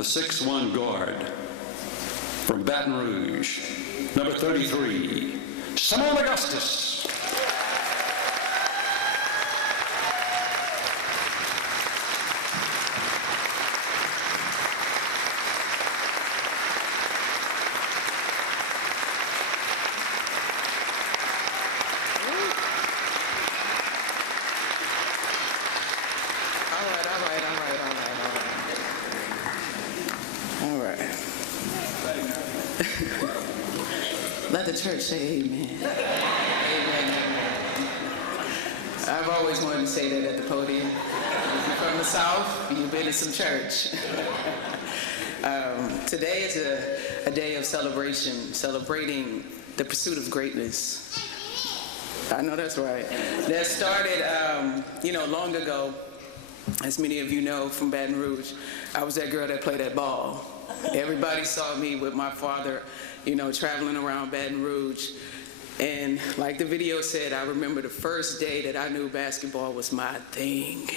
the 6'1" guard from Baton Rouge, number 33, Seimone Augustus. Let the church say amen. Amen. I've always wanted to say that at the podium. If you're from the South, you've been in some church. Today is a day of celebration, celebrating the pursuit of greatness. I know that's right. That started, long ago. As many of you know from Baton Rouge, I was that girl that played that ball. Everybody saw me with my father, traveling around Baton Rouge. And like the video said, I remember the first day that I knew basketball was my thing.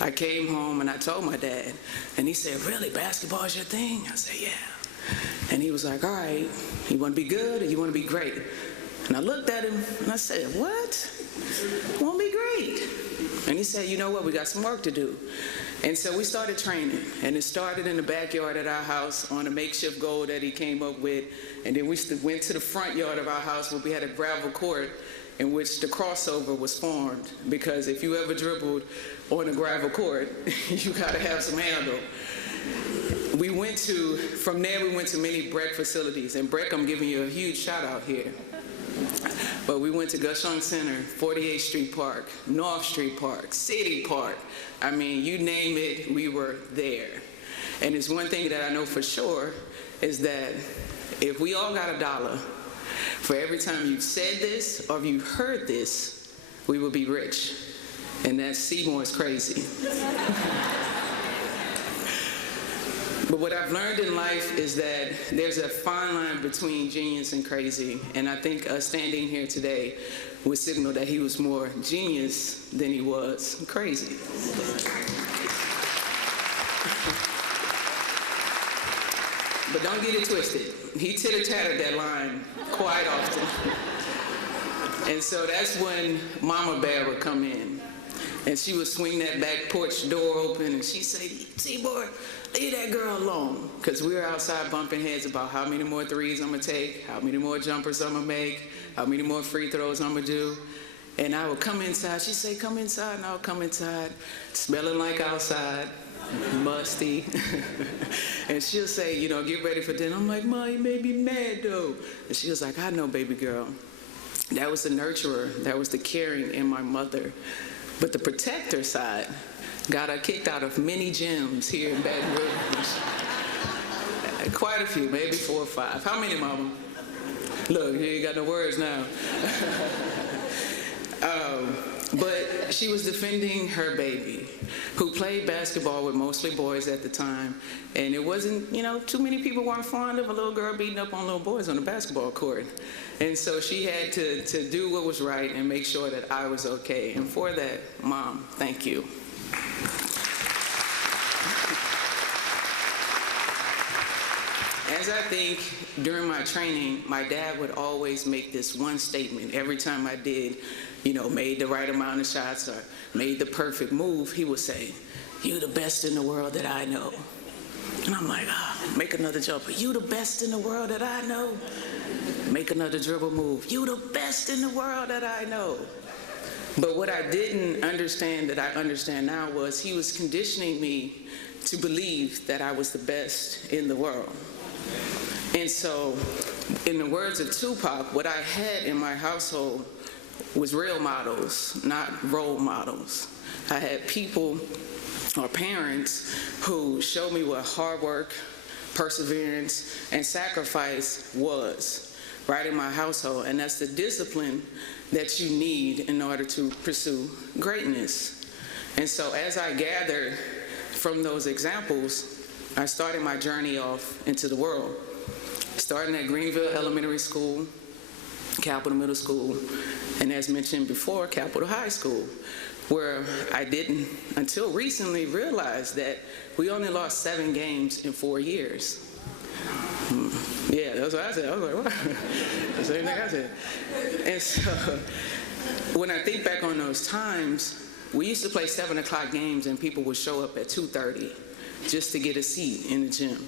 I came home and I told my dad, and he said, "Really, basketball is your thing?" I said, "Yeah." And he was like, "All right, you want to be good or you want to be great?" And I looked at him and I said, "What? I want to be great." And he said, "You know what, we got some work to do." And so we started training, and it started in the backyard at our house on a makeshift goal that he came up with. And then we went to the front yard of our house where we had a gravel court in which the crossover was formed, because if you ever dribbled on a gravel court, you gotta have some handle. From there we went to many Breck facilities, and Breck, I'm giving you a huge shout out here. But we went to Gushong Center, 48th Street Park, North Street Park, City Park. I mean, you name it, we were there. And it's one thing that I know for sure is that if we all got $1 for every time you've said this or you've heard this, we will be rich. And that's Seymour's crazy. But what I've learned in life is that there's a fine line between genius and crazy. And I think standing here today would signal that he was more genius than he was crazy. But don't get it twisted. He titter-tattered that line quite often. And so that's when Mama Bear would come in. And she would swing that back porch door open, and she'd say, "Seymour, leave that girl alone." Because we were outside bumping heads about how many more threes I'm going to take, how many more jumpers I'm going to make, how many more free throws I'm going to do. And I would come inside. She'd say, "Come inside," and I would come inside, smelling like outside, musty. And she'll say, "Get ready for dinner." I'm like, "Ma, you made me mad, though." And she was like, "I know, baby girl." That was the nurturer. That was the caring in my mother. But the protector side got her kicked out of many gyms here in Baton Rouge. Quite a few, maybe 4 or 5. How many, Mama? Look, you ain't got no words now. But she was defending her baby, who played basketball with mostly boys at the time. And it wasn't, too many people weren't fond of a little girl beating up on little boys on the basketball court. And so she had to do what was right and make sure that I was okay. And for that, Mom, thank you. As I think during my training, my dad would always make this one statement every time I did, made the right amount of shots or made the perfect move. He would say, "You the best in the world that I know." And I'm like, make another jumper. "You the best in the world that I know." Make another dribble move. "You the best in the world that I know." But what I didn't understand that I understand now was he was conditioning me to believe that I was the best in the world. And so, in the words of Tupac, what I had in my household was real models, not role models. I had people or parents who showed me what hard work, perseverance, and sacrifice was right in my household. And that's the discipline that you need in order to pursue greatness. And so as I gathered from those examples, I started my journey off into the world. Starting at Greenville Elementary School, Capital Middle School, and as mentioned before, Capital High School, where I didn't, until recently, realize that we only lost 7 games in 4 years. Yeah, that's what I said. I was like, what? The same thing I said. And so, when I think back on those times, we used to play 7 o'clock games and people would show up at 2:30 just to get a seat in the gym.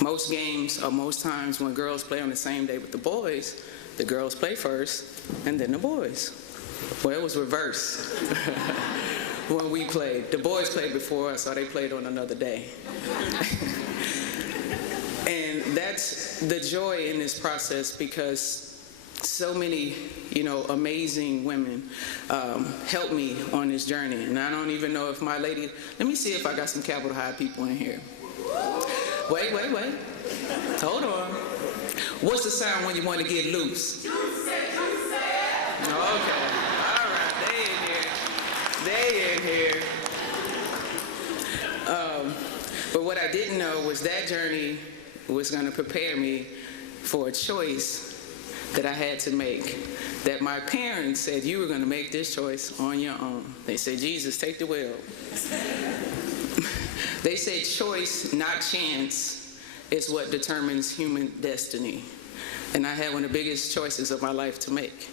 Most games, or most times when girls play on the same day with the boys, the girls play first and then the boys. Well, it was reverse when we played. The boys played before us, so they played on another day. And that's the joy in this process, because so many, amazing women helped me on this journey. And I don't even know if my lady, let me see if I got some Capital High people in here. Wait. Hold on. What's the sound when you want to get loose? Okay. All right. They in here. But what I didn't know was that journey was going to prepare me for a choice that I had to make, that my parents said, you were going to make this choice on your own. They said, Jesus, take the wheel. They said choice, not chance, is what determines human destiny. And I had one of the biggest choices of my life to make.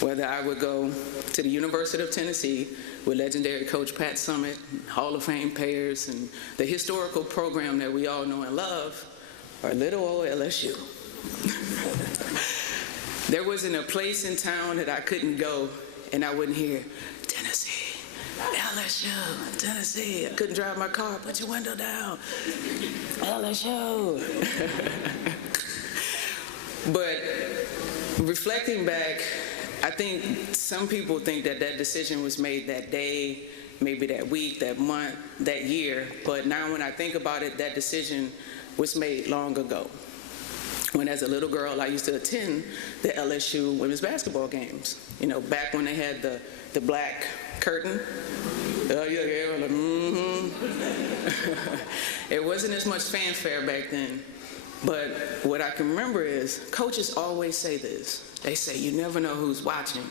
Whether I would go to the University of Tennessee with legendary Coach Pat Summitt, Hall of Fame players, and the historical program that we all know and love, or little old LSU. There wasn't a place in town that I couldn't go and I wouldn't hear, Tennessee, LSU, Tennessee. I couldn't drive my car, put your window down, LSU. But reflecting back, I think some people think that that decision was made that day, maybe that week, that month, that year. But now when I think about it, that decision was made long ago. When as a little girl, I used to attend the LSU women's basketball games. Back when they had the black curtain. Yeah, like, It wasn't as much fanfare back then. But what I can remember is, coaches always say this. They say, you never know who's watching.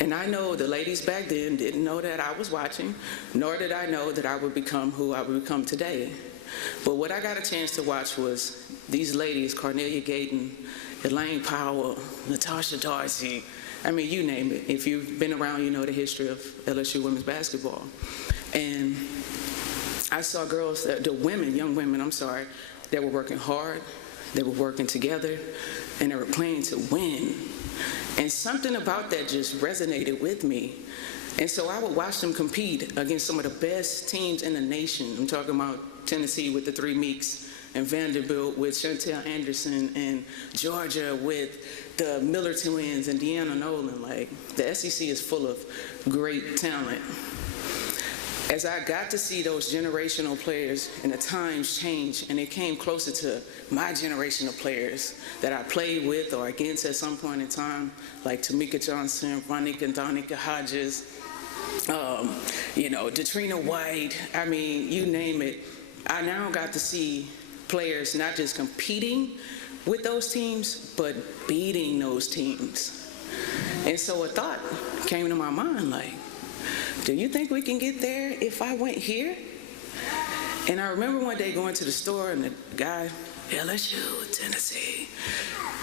And I know the ladies back then didn't know that I was watching, nor did I know that I would become who I would become today. But what I got a chance to watch was these ladies, Cornelia Gayton, Elaine Powell, Natasha Darcy, I mean, you name it. If you've been around, you know the history of LSU women's basketball. And I saw girls, young women, that were working hard, they were working together, and they were playing to win. And something about that just resonated with me. And so I would watch them compete against some of the best teams in the nation. I'm talking about Tennessee with the Three Meeks, and Vanderbilt with Chantel Anderson, and Georgia with the Miller twins and Deanna Nolan. Like, the SEC is full of great talent. As I got to see those generational players and the times change, and it came closer to my generation of players that I played with or against at some point in time, like Tamika Johnson, Ronika and Donika Hodges, Detrina White, I mean, you name it. I now got to see players not just competing with those teams, but beating those teams. And so a thought came to my mind, like, do you think we can get there if I went here? And I remember one day going to the store, and the guy, LSU, Tennessee,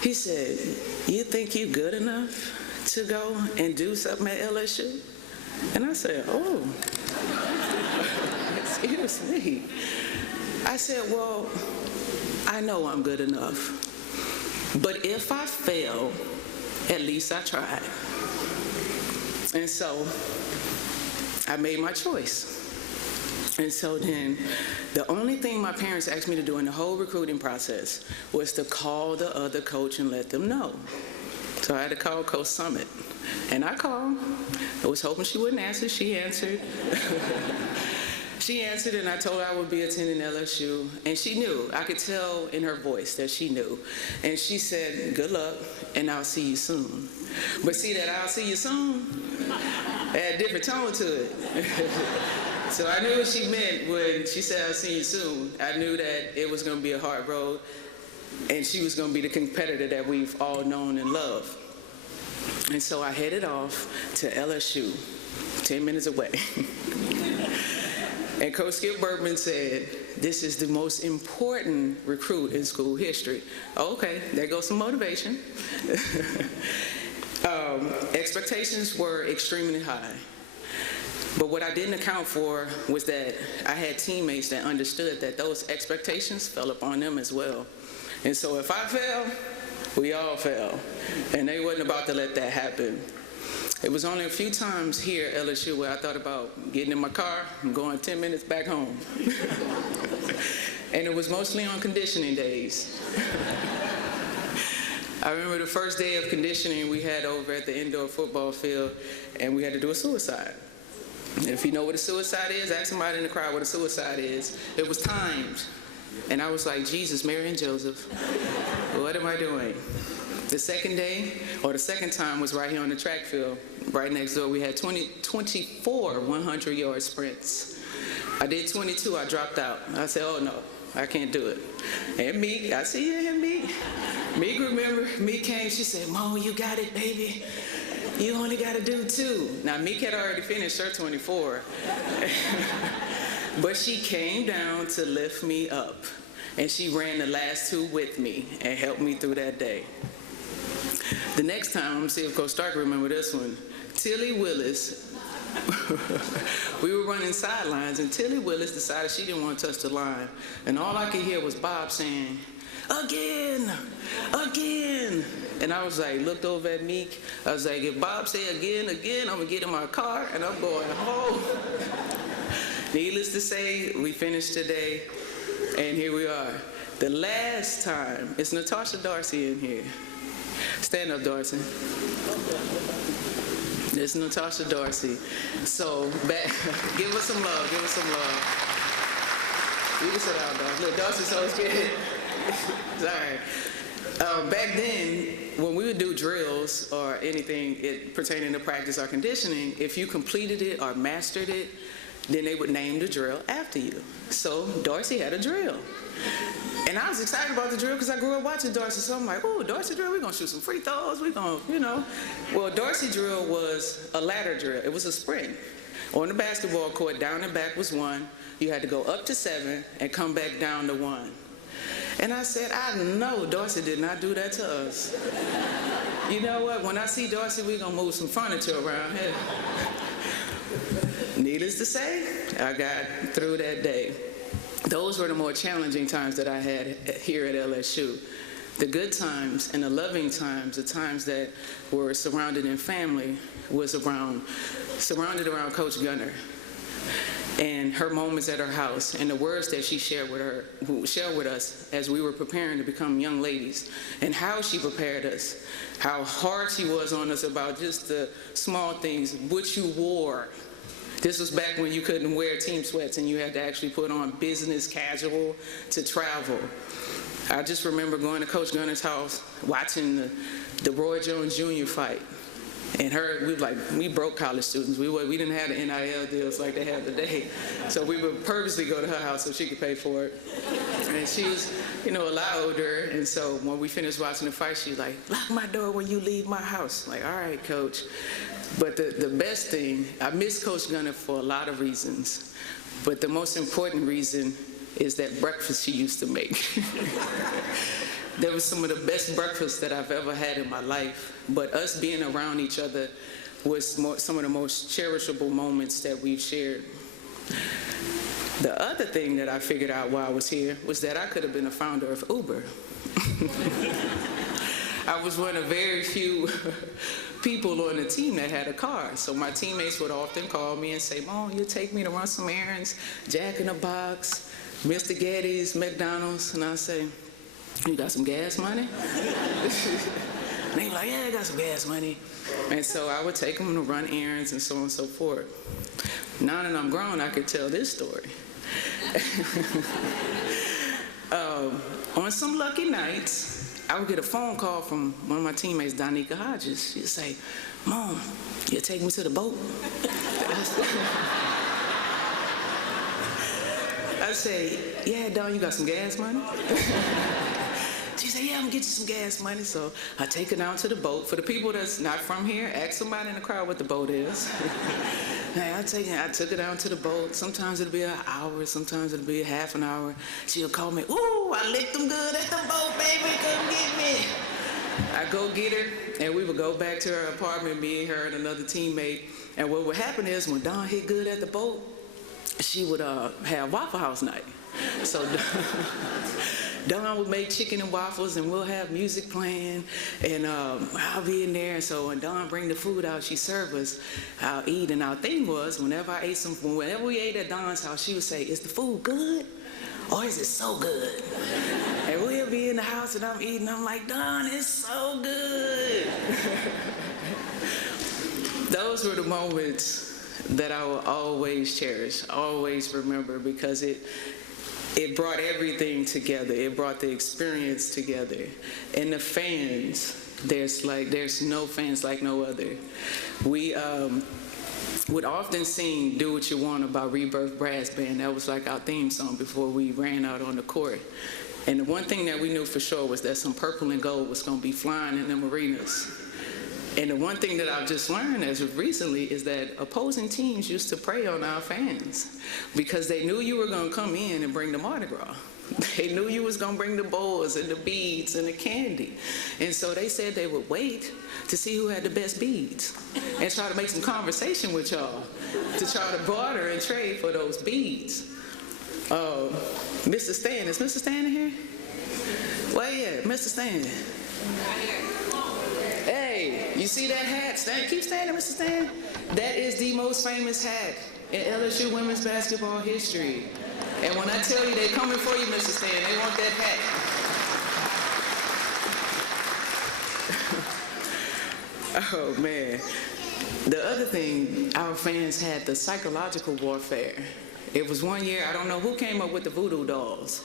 he said, you think you good enough to go and do something at LSU? And I said, oh, excuse me. I said, well, I know I'm good enough. But if I fail, at least I tried. And so I made my choice. And so then the only thing my parents asked me to do in the whole recruiting process was to call the other coach and let them know. So I had to call Coach Summitt. And I called. I was hoping she wouldn't answer. She answered. She answered, and I told her I would be attending LSU. And she knew. I could tell in her voice that she knew. And she said, good luck, and I'll see you soon. But see, that I'll see you soon had a different tone to it. So I knew what she meant when she said, I'll see you soon. I knew that it was going to be a hard road. and she was going to be the competitor that we've all known and loved. And so I headed off to LSU, 10 minutes away. And Coach Skip Bergman said, "This is the most important recruit in school history." Okay, there goes some motivation. Expectations were extremely high. But what I didn't account for was that I had teammates that understood that those expectations fell upon them as well. And so if I fell, we all fell. And they wasn't about to let that happen. It was only a few times here at LSU where I thought about getting in my car and going 10 minutes back home. And it was mostly on conditioning days. I remember the first day of conditioning we had over at the indoor football field, and we had to do a suicide. If you know what a suicide is, ask somebody in the crowd what a suicide is. It was timed. And I was like, Jesus, Mary, and Joseph, what am I doing? The second day, or the second time, was right here on the track field. Right next door, we had 24 100-yard sprints. I did 22, I dropped out. I said, oh no, I can't do it. And Meek, I see you here, Meek. Meek, remember, Meek came, she said, Mom, you got it, baby. You only got to do 2. Now, Meek had already finished her 24. But she came down to lift me up. And she ran the last 2 with me and helped me through that day. The next time, I'm going to see if Coach Stark remember this one. Tilly Willis, we were running sidelines, and Tilly Willis decided she didn't want to touch the line. And all I could hear was Bob saying, again, again. And I was like, looked over at Meek. I was like, if Bob say again, I'm going to get in my car, and I'm going home. Needless to say, we finished today, and here we are. The last time, it's Natasha Darcy in here. Stand up, Darcy. It's Natasha Darcy. So, give us some love, give us some love. You can sit down, Darcy. Look, Darcy's so scared. Sorry. Back then, when we would do drills or anything pertaining to practice or conditioning, if you completed it or mastered it, then they would name the drill after you. So Darcy had a drill. And I was excited about the drill because I grew up watching Darcy. So I'm like, oh, Darcy drill, we're going to shoot some free throws. We're going to, you know. Well, Darcy drill was a ladder drill. It was a sprint. On the basketball court, down and back was 1. You had to go up to 7 and come back down to 1. And I said, I know Darcy did not do that to us. You know what? When I see Darcy, we're going to move some furniture around here. Needless to say, I got through that day. Those were the more challenging times that I had here at LSU. The good times and the loving times, the times that were surrounded in family, was surrounded around Coach Gunner and her moments at her house and the words that she shared with us as we were preparing to become young ladies, and how she prepared us, how hard she was on us about just the small things, what you wore. This was back when you couldn't wear team sweats and you had to actually put on business casual to travel. I just remember going to Coach Gunner's house, watching the Roy Jones Jr. fight. And we broke college students. We didn't have the NIL deals like they have today. So we would purposely go to her house so she could pay for it. And she was, a lot older. And so when we finished watching the fight, she's like, lock my door when you leave my house. Like, all right, Coach. But the best thing, I miss Coach Gunner for a lot of reasons. But the most important reason is that breakfast she used to make. That was some of the best breakfast that I've ever had in my life. But us being around each other was some of the most cherishable moments that we've shared. The other thing that I figured out while I was here was that I could have been a founder of Uber. I was one of very few people on the team that had a car. So my teammates would often call me and say, Mom, you take me to run some errands, Jack in the Box, Mr. Getty's, McDonald's. And I say, you got some gas money? And they were like, yeah, I got some gas money. And so I would take them to run errands and so on and so forth. Now that I'm grown, I could tell this story. On some lucky nights, I would get a phone call from one of my teammates, Donika Hodges. She'd say, Mom, you take me to the boat? I say, yeah, Don, you got some gas money? She said, yeah, I'm gonna get you some gas money. So I take her down to the boat. For the people that's not from here, ask somebody in the crowd what the boat is. I took her down to the boat. Sometimes it'll be an hour, sometimes it'll be a half an hour. She'll call me, ooh, I licked them good at the boat, baby, come get me. I go get her, and we would go back to her apartment, me and her and another teammate. And what would happen is when Dawn hit good at the boat, she would have Waffle House night. So Dawn would make chicken and waffles, and we'll have music playing, and I'll be in there. And so when Dawn bring the food out, she serve us, I'll eat. And our thing was, whenever we ate at Dawn's house, she would say, is the food good? Or is it so good? And we'll be in the house and I'm eating, I'm like, Dawn, it's so good. Those were the moments that I will always cherish, always remember, because it brought everything together. It brought the experience together. And the fans, there's no fans like no other. We would often sing Do What You Want by Rebirth Brass Band. That was like our theme song before we ran out on the court. And the one thing that we knew for sure was that some purple and gold was going to be flying in the arenas. And the one thing that I've just learned as of recently is that opposing teams used to prey on our fans because they knew you were going to come in and bring the Mardi Gras. They knew you was going to bring the bowls and the beads and the candy. And so they said they would wait to see who had the best beads and try to make some conversation with y'all to try to barter and trade for those beads. Mr. Stan, is Mr. Stan in here? Where you at, Mr. Stan? Hey, you see that hat? Stan, keep standing, Mr. Stan. That is the most famous hat in LSU women's basketball history. And when I tell you they're coming for you, Mr. Stan, they want that hat. Oh, man. The other thing, our fans had the psychological warfare. It was one year, I don't know who came up with the voodoo dolls.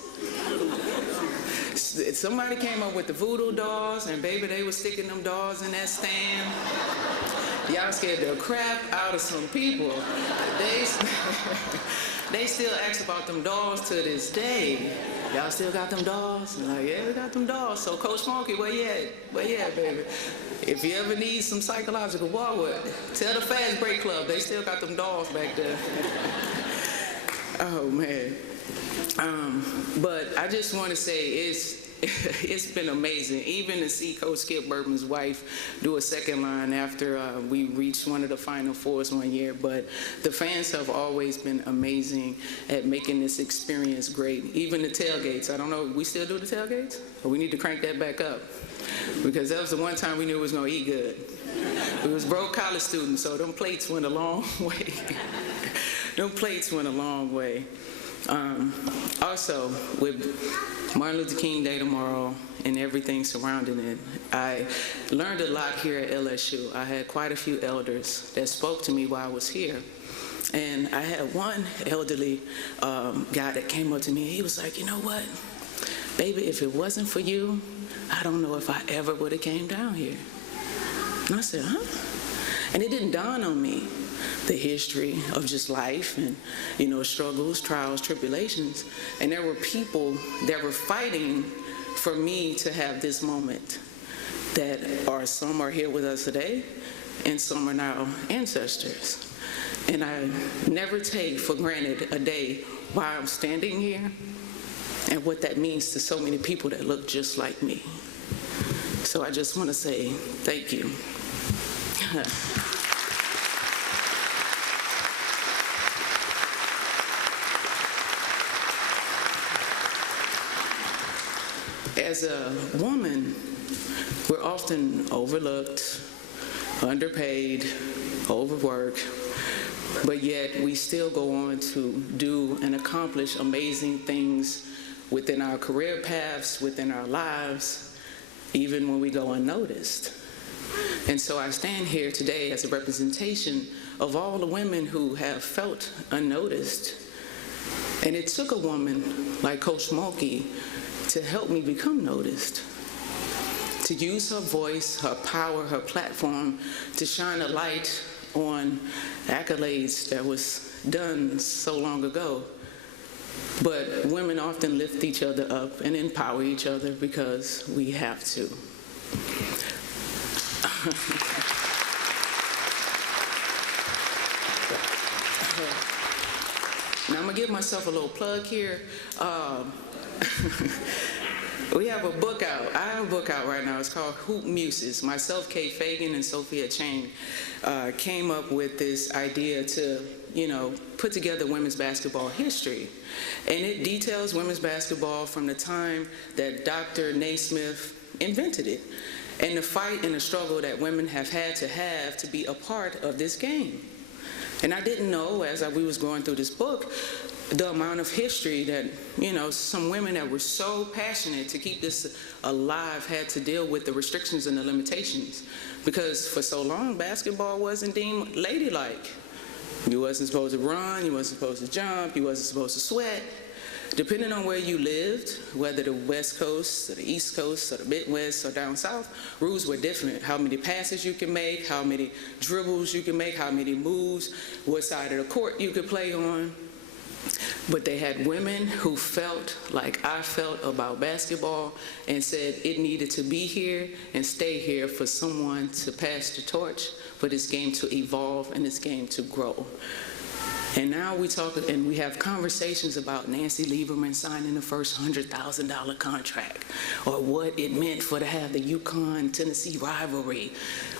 Somebody came up with the voodoo dolls, and baby, they were sticking them dolls in that stand. Y'all scared the crap out of some people. They still ask about them dolls to this day. Y'all still got them dolls? I'm like, yeah, we got them dolls. So Coach Smokey, where you at? Where you at, baby? If you ever need some psychological war, tell the Fast Break Club. They still got them dolls back there. Oh, man. But I just want to say it's been amazing, even to see Coach Skip Bourbon's wife do a second line after we reached one of the Final Fours one year. But the fans have always been amazing at making this experience great. Even the tailgates. I don't know, we still do the tailgates? Or we need to crank that back up? Because that was the one time we knew it was going to eat good. We was broke college students, so them plates went a long way. Them plates went a long way. Also, with Martin Luther King Day tomorrow and everything surrounding it, I learned a lot here at LSU. I had quite a few elders that spoke to me while I was here. And I had one elderly guy that came up to me. He was like, you know what? Baby, if it wasn't for you, I don't know if I ever would have came down here. And I said, huh? And it didn't dawn on me the history of just life and, you know, struggles, trials, tribulations. And there were people that were fighting for me to have this moment that some are here with us today and some are now ancestors. And I never take for granted a day while I'm standing here and what that means to so many people that look just like me. So I just want to say thank you. As a woman, we're often overlooked, underpaid, overworked, but yet we still go on to do and accomplish amazing things within our career paths, within our lives, even when we go unnoticed. And so I stand here today as a representation of all the women who have felt unnoticed. And it took a woman like Coach Smokey to help me become noticed, to use her voice, her power, her platform to shine a light on accolades that was done so long ago. But women often lift each other up and empower each other because we have to. Now I'm gonna give myself a little plug here. We have a book out. I have a book out right now. It's called Hoop Muses. Myself, Kay Fagan, and Sophia Chang came up with this idea to, put together women's basketball history. And it details women's basketball from the time that Dr. Naismith invented it, and the fight and the struggle that women have had to be a part of this game. And I didn't know, as we was going through this book, the amount of history that, some women that were so passionate to keep this alive had to deal with the restrictions and the limitations. Because for so long, basketball wasn't deemed ladylike. You wasn't supposed to run, you wasn't supposed to jump, you wasn't supposed to sweat. Depending on where you lived, whether the West Coast or the East Coast or the Midwest or down South, rules were different. How many passes you can make, how many dribbles you can make, how many moves, what side of the court you could play on. But they had women who felt like I felt about basketball and said it needed to be here and stay here for someone to pass the torch, for this game to evolve and this game to grow. And now we talk and we have conversations about Nancy Lieberman signing the first $100,000 contract, or what it meant to have the UConn-Tennessee rivalry,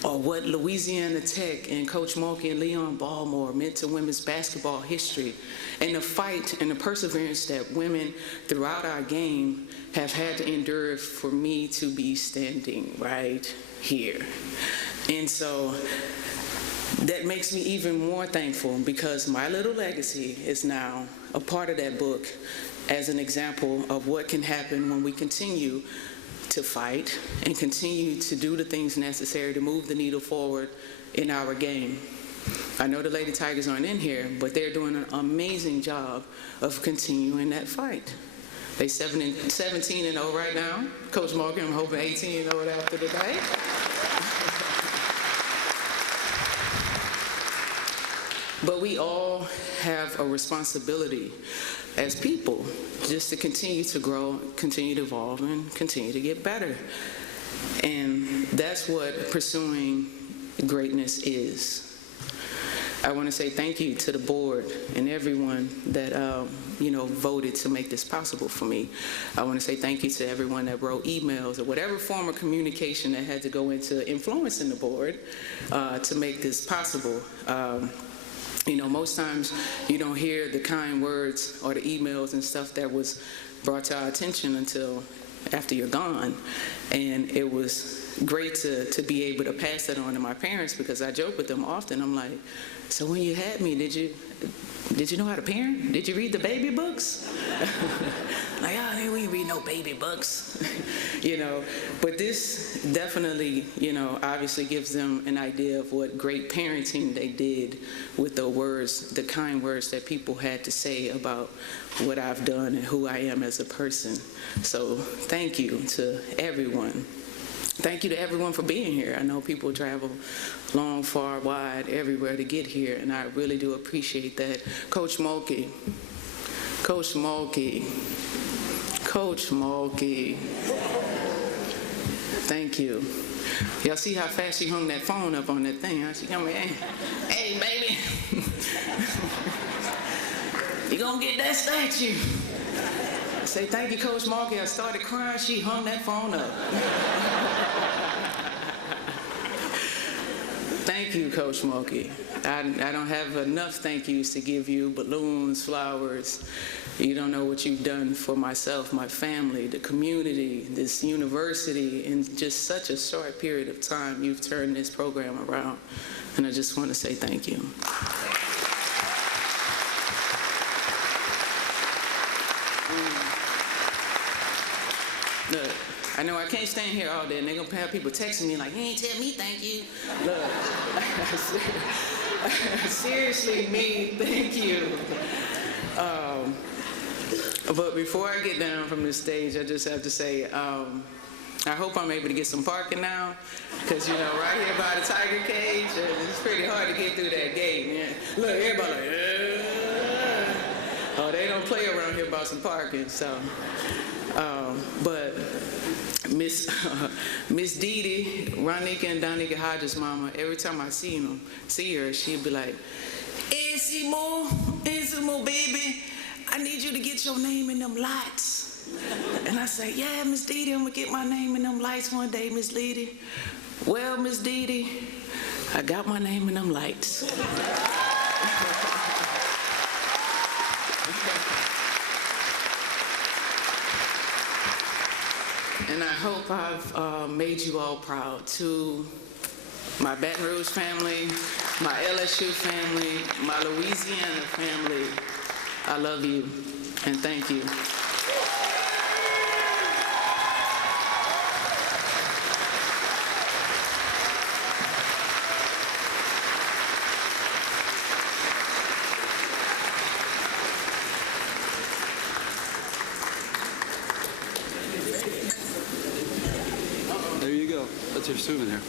or what Louisiana Tech and Coach Mulkey and Leon Ballmore meant to women's basketball history, and the fight and the perseverance that women throughout our game have had to endure for me to be standing right here. And so that makes me even more thankful, because my little legacy is now a part of that book as an example of what can happen when we continue to fight and continue to do the things necessary to move the needle forward in our game. I know the Lady Tigers aren't in here, but they're doing an amazing job of continuing that fight. They 17-0 right now. Coach Morgan, I'm hoping 18-0 after today. But we all have a responsibility as people just to continue to grow, continue to evolve, and continue to get better. And that's what pursuing greatness is. I want to say thank you to the board and everyone that voted to make this possible for me. I want to say thank you to everyone that wrote emails or whatever form of communication that had to go into influencing the board to make this possible. Most times you don't hear the kind words or the emails and stuff that was brought to our attention until after you're gone. And it was great to be able to pass that on to my parents, because I joke with them often. I'm like, so when you had me, did you know how to parent? Did you read the baby books? Like, we ain't read no baby books. But this definitely, obviously gives them an idea of what great parenting they did with the words, the kind words that people had to say about what I've done and who I am as a person. So thank you to everyone. Thank you to everyone for being here. I know people travel long, far, wide, everywhere to get here, and I really do appreciate that. Coach Mulkey, thank you. Y'all see how fast she hung that phone up on that thing, huh? She come in, hey, baby, you gonna get that statue? I say, thank you, Coach Mulkey. I started crying, she hung that phone up. Thank you, Coach Mulkey. I don't have enough thank yous to give you: balloons, flowers. You don't know what you've done for myself, my family, the community, this university. In just such a short period of time, you've turned this program around. And I just want to say thank you. Look, I know I can't stand here all day, and they're going to have people texting me like, you ain't tell me thank you. Look, seriously, me, thank you. But before I get down from the stage, I just have to say, I hope I'm able to get some parking now, because, right here by the Tiger Cage, it's pretty hard to get through that gate. Yeah. Look, everybody like, oh, they don't play around here about some parking, so. But Miss Dee Dee, Ronika and Donika Hodges' mama, every time I see her, she'd be like, "Hey, Seimone, baby, I need you to get your name in them lights." And I say, "Yeah, Miss Dee Dee, I'm gonna get my name in them lights one day, Miss Dee Dee." Well, Miss Dee Dee, I got my name in them lights. And I hope I've made you all proud. To my Baton Rouge family, my LSU family, my Louisiana family, I love you and thank you. There you go. That's your souvenir.